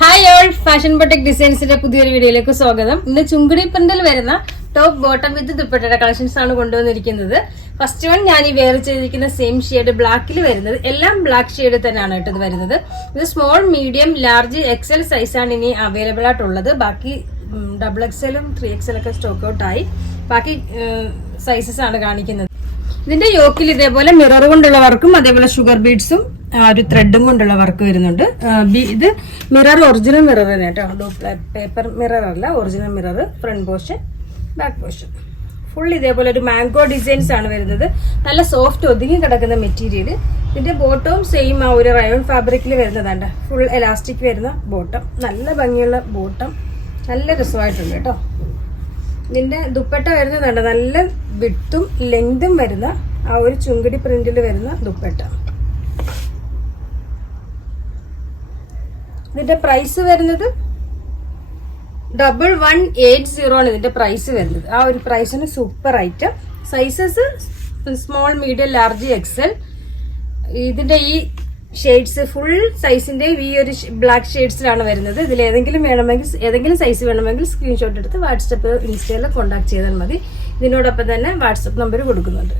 Hi all fashion boutique ഡിസൈൻസിന്റെ പുതിയൊരു വീഡിയോയിലേക്ക് സ്വാഗതം. ഇന്ന് ചുങ്കുടി പ്രിന്റിൽ വരുന്ന ടോപ്പ് ബോട്ടം വിത്ത് ദുപ്പട്ടയുടെ കളക്ഷൻസ് ആണ് കൊണ്ടുവന്നിരിക്കുന്നത്. ഫസ്റ്റ് വൺ ഞാൻ ഈ വെയർ ചെയ്തിരിക്കുന്ന സെയിം ഷെയ്ഡ് ബ്ലാക്കിൽ വരുന്നത്. എല്ലാം ബ്ലാക്ക് ഷെയ്ഡ് തന്നെയാണ് കേട്ടോ വരുന്നത്. ഇത് സ്മോൾ മീഡിയം ലാർജ് എക്സൽ സൈസാണ് ഇനി അവൈലബിൾ ആയിട്ടുള്ളത്. ബാക്കി ഡബിൾ എക്സലും ത്രീ എക്സലൊക്കെ സ്റ്റോക്ക് ഔട്ടായി ബാക്കി സൈസസ് ആണ് കാണിക്കുന്നത്. ഇതിന്റെ യോക്കിൽ ഇതേപോലെ മിറർ കൊണ്ടുള്ള വർക്കും അതേപോലെ ഷുഗർ ബീഡ്സും ഒരു ത്രെഡും കൊണ്ടുള്ള വർക്ക് വരുന്നുണ്ട്. ഇത് മിറർ ഒറിജിനൽ മിറർ തന്നെ കേട്ടോ. പേപ്പർ മിറർ അല്ല original mirror front portion back portion full ഇതേപോലെ ഒരു മാംഗോ ഡിസൈൻസ് ആണ് വരുന്നത്. നല്ല സോഫ്റ്റ് ഒതുങ്ങി കിടക്കുന്ന മെറ്റീരിയൽ ഇതിന്റെ ബോട്ടവും സെയിം ആ ഒരു റയോൺ ഫാബ്രിക്കിൽ വരുന്നതാണ് ഫുൾ എലാസ്റ്റിക് വരുന്ന ബോട്ടം നല്ല ഭംഗിയുള്ള ബോട്ടം നല്ല രസമായിട്ടുണ്ട് കേട്ടോ. ഇതിന്റെ ദുപ്പട്ട വരുന്നതാണ് നല്ല വിട്ടും ലെങ്തും വരുന്ന ആ ഒരു ചുങ്കടി പ്രിന്റിൽ വരുന്ന ദുപ്പട്ട. ഇതിന്റെ പ്രൈസ് വരുന്നത് ഡബിൾ വൺ എയ്റ്റ് സീറോ ആണ് ഇതിന്റെ പ്രൈസ് വരുന്നത്. ആ ഒരു പ്രൈസിന് super item sizes small medium large XL ഇതിന്റെ ഈ ഷെയ്ഡ്സ് ഫുൾ സൈസിന്റെ ഈ ഒരു ബ്ലാക്ക് ഷെയ്ഡ്സിലാണ് വരുന്നത്. ഇതിൽ ഏതെങ്കിലും വേണമെങ്കിൽ ഏതെങ്കിലും സൈസ് വേണമെങ്കിൽ സ്ക്രീൻഷോട്ട് എടുത്ത് വാട്സപ്പ് ഇൻസ്റ്റയിൽ കോൺടാക്ട് ചെയ്താൽ മതി. ഇതിനോടൊപ്പം തന്നെ വാട്സപ്പ് നമ്പർ കൊടുക്കുന്നുണ്ട്.